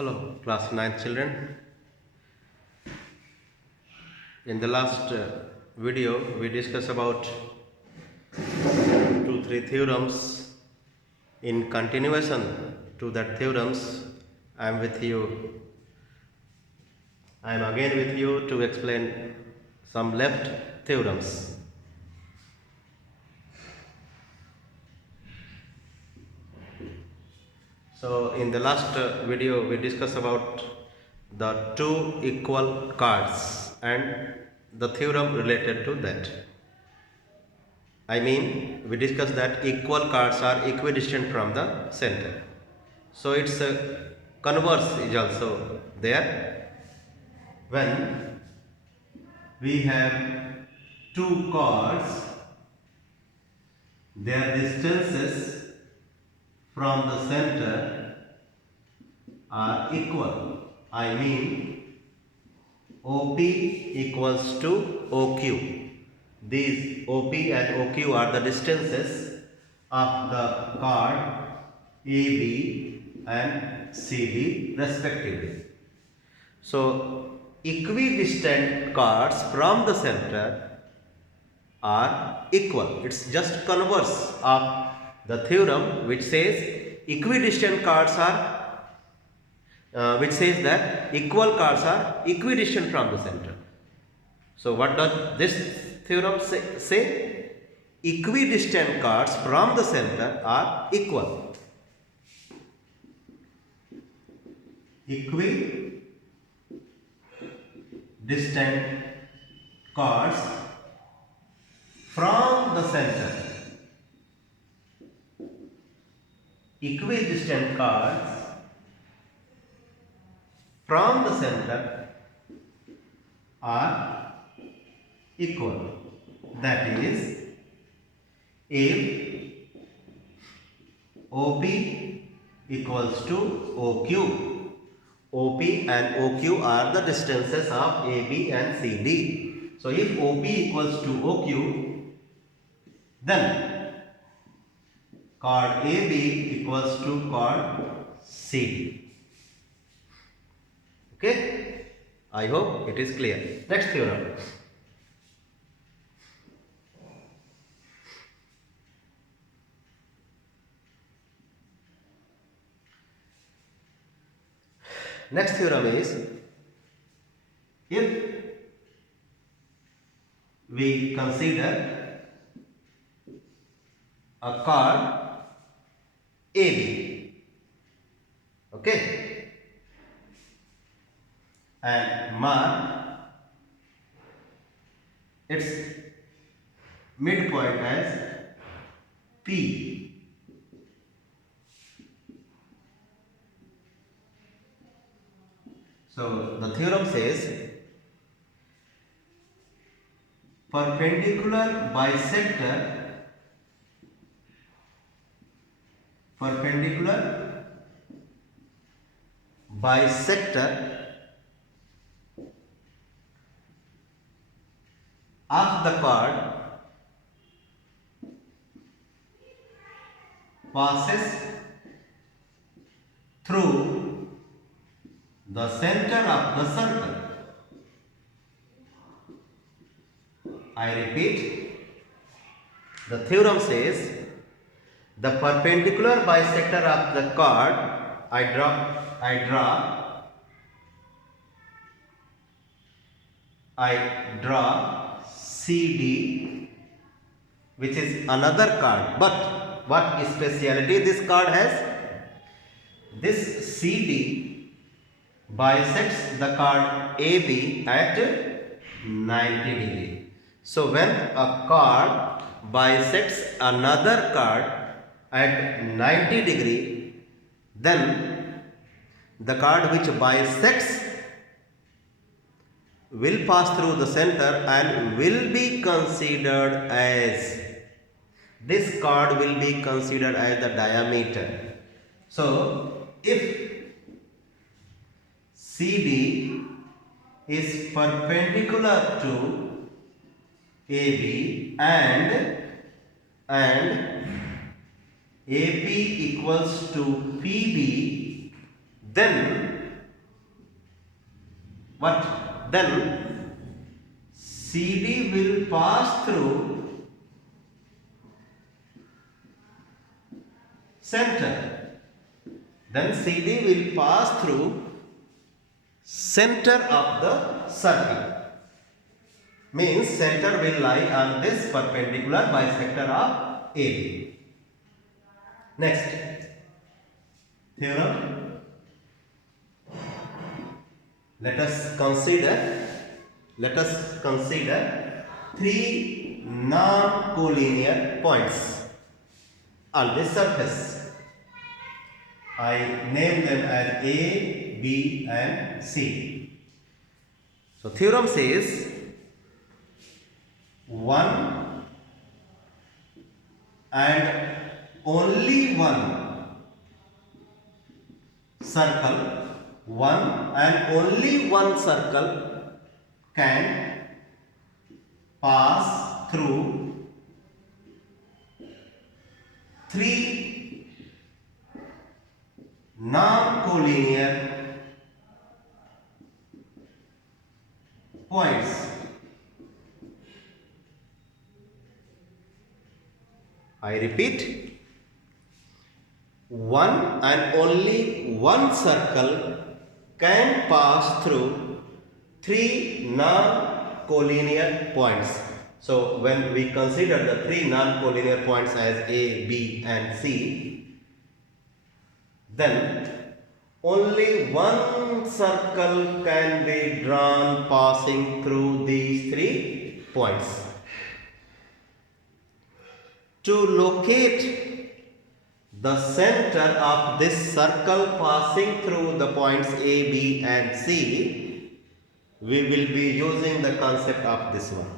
Hello, class 9th children. In the last video, we discussed about 2-3 theorems. In continuation to that theorems, I am again with you to explain some left theorems. So in the last video, we discussed about the two equal cards and the theorem related to that. We discussed that equal cards are equidistant from the center. So its converse is also there. When we have two cards, their distances from the center are equal. OP equals to OQ. These OP and OQ are the distances of the card AB and CD respectively. So, equidistant cards from the center are equal. It's just converse of the theorem which says equidistant cards are which says that equal cards are equidistant from the center. So what does this theorem say? Equidistant cards from the center are equal. Equidistant cards from the center. Equidistant cards from the center are equal. That is, if OP equals to OQ, OP and OQ are the distances of AB and CD. So if OP equals to OQ, then chord AB equals to chord CD. Okay? I hope it is clear. Next theorem. Next theorem is, if we consider a card AB, okay, and mark its midpoint as P. So the theorem says perpendicular bisector of the card passes through the center of the circle. I repeat, the theorem says the perpendicular bisector of the card, I draw CD, which is another card, but what speciality this card has? This CD bisects the card AB at 90 degree. So when a card bisects another card at 90 degree, then the card which bisects will pass through the center and will be considered as, this card will be considered as the diameter. So if CD is perpendicular to AB and AP equals to PB, then What? Then CD will pass through center. Then CD will pass through center of the circle. Means center will lie on this perpendicular bisector of AB. Next theorem. Let us consider three non-collinear points on this surface. I name them as A, B and C. So theorem says one and only one circle, one and only one circle can pass through three non-collinear points. I repeat, one and only one circle can pass through three non-collinear points. So when we consider the three non-collinear points as A, B and C, then only one circle can be drawn passing through these 3 points. To locate the center of this circle passing through the points A, B and C, we will be using the concept of this one.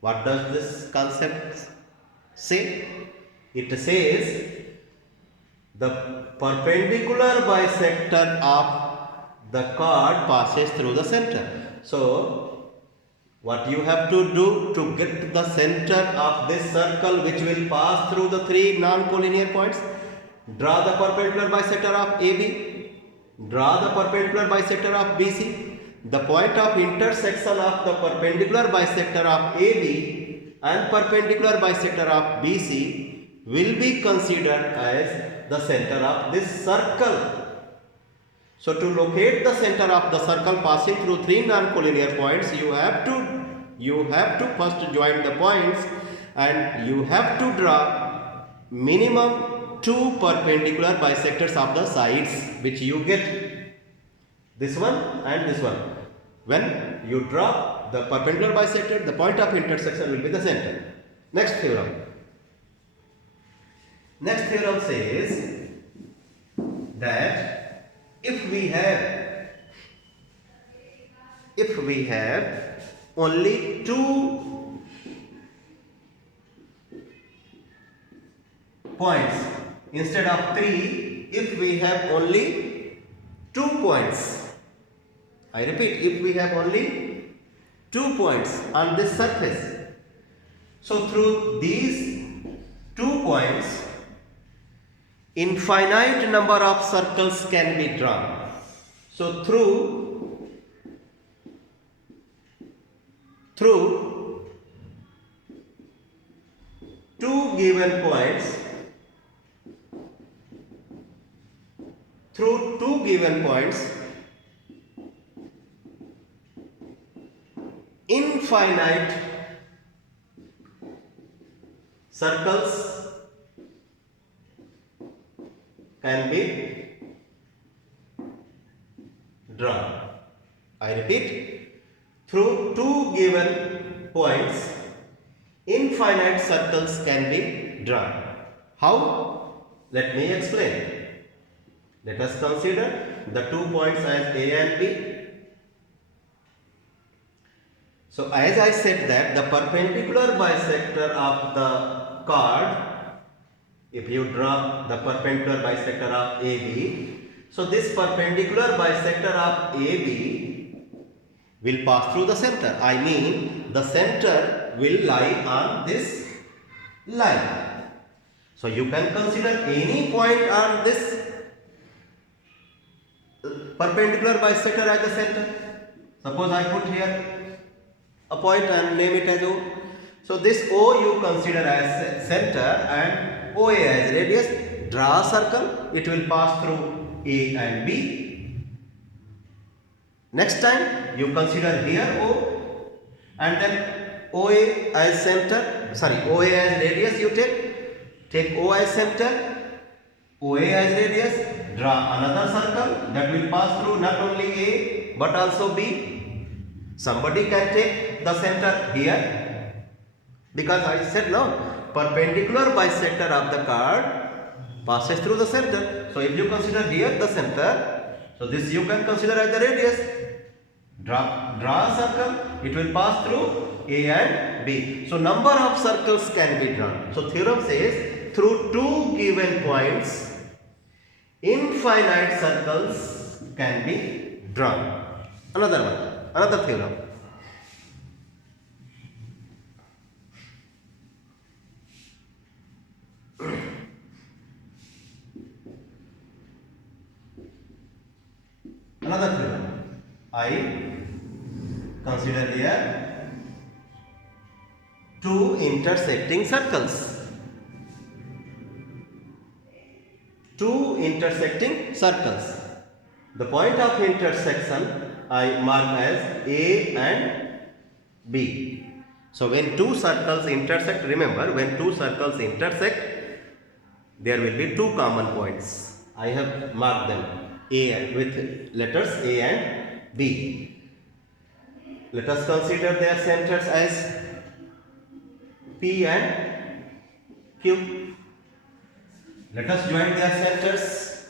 What does this concept say? It says the perpendicular bisector of the chord passes through the center. So what you have to do to get to the center of this circle which will pass through the 3 non-collinear points? Draw the perpendicular bisector of AB, draw the perpendicular bisector of BC. The point of intersection of the perpendicular bisector of AB and perpendicular bisector of BC will be considered as the center of this circle. So to locate the center of the circle passing through 3 non-collinear points, you have to first join the points and you have to draw minimum 2 perpendicular bisectors of the sides which you get, this one and this one. When you draw the perpendicular bisector, the point of intersection will be the center. Next theorem. Next theorem says that if we have only 2 points instead of 3, if we have only 2 points, I repeat, if we have only 2 points on this surface, so through these 2 points infinite number of circles can be drawn. So through 2 given points, infinite circles can be drawn. I repeat, through 2 given points, infinite circles can be drawn. How? Let me explain. Let us consider the 2 points as A and B. So as I said that the perpendicular bisector of the chord, if you draw the perpendicular bisector of AB, so this perpendicular bisector of AB will pass through the center. I mean the center will lie on this line. So you can consider any point on this perpendicular bisector as the center. Suppose I put here a point and name it as O. So this O you consider as center and OA as radius. Draw a circle, it will pass through A and B. Next time you consider here O and then OA as center, OA as radius you take O as center, OA as radius, draw another circle that will pass through not only A but also B. Somebody can take the center here because I said no, perpendicular bisector of the chord passes through the center. So if you consider here the center, so this you can consider as the radius. Draw a circle, it will pass through A and B. So number of circles can be drawn. So theorem says through two given points, infinite circles can be drawn. Another theorem. Another theorem. I consider here two intersecting circles. Two intersecting circles. The point of intersection I mark as A and B. So when two circles intersect, remember when two circles intersect, there will be two common points. I have marked them A with letters A and B. Let us consider their centers as P and Q. Let us join their centers.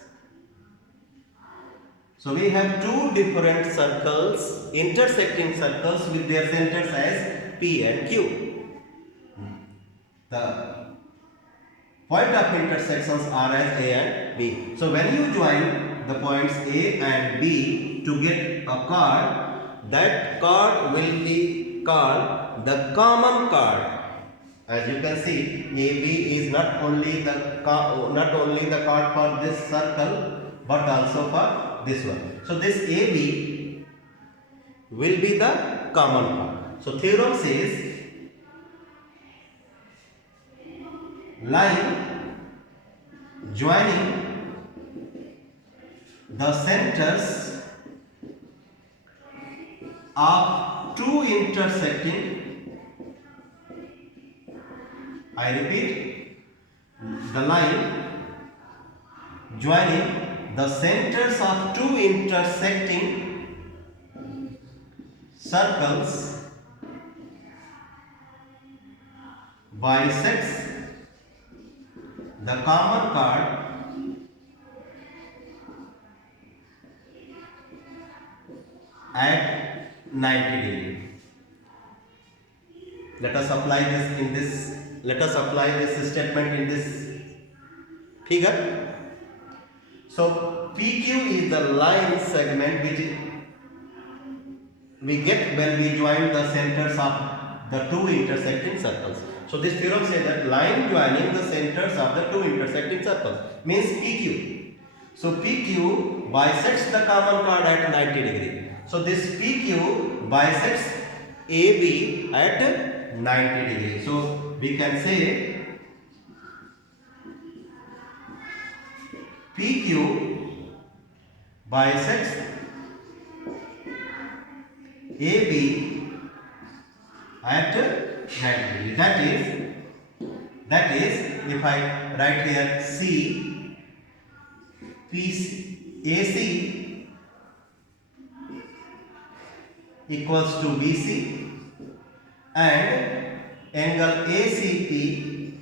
So we have two different circles, intersecting circles with their centers as P and Q. The point of intersections are as A and B. So when you join the points A and B to get a chord, that chord will be called the common chord. As you can see, AB is not only the chord for this circle but also for this one. So this AB will be the common chord. So theorem says line joining the centers of two intersecting, I repeat, the line joining the centers of two intersecting circles bisects the common chord at 90 degree. Let us apply this statement in this figure. So PQ is the line segment which we get when we join the centers of the two intersecting circles. So this theorem says that line joining the centers of the two intersecting circles means PQ. So PQ bisects the common chord at 90 degree. So this PQ bisects AB at 90 degree. So we can say PQ bisects AB at 90 degree. That is if I write here C, AC equals to BC and angle ACP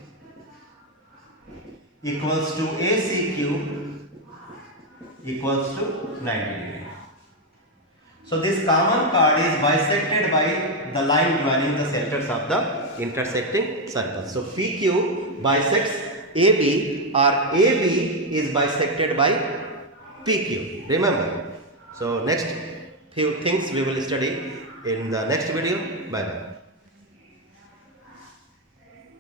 equals to ACQ equals to 90 degree. So this common chord is bisected by the line joining the centers of the intersecting circles. So PQ bisects AB or AB is bisected by PQ. Remember. So next few things we will study in the next video. Bye bye.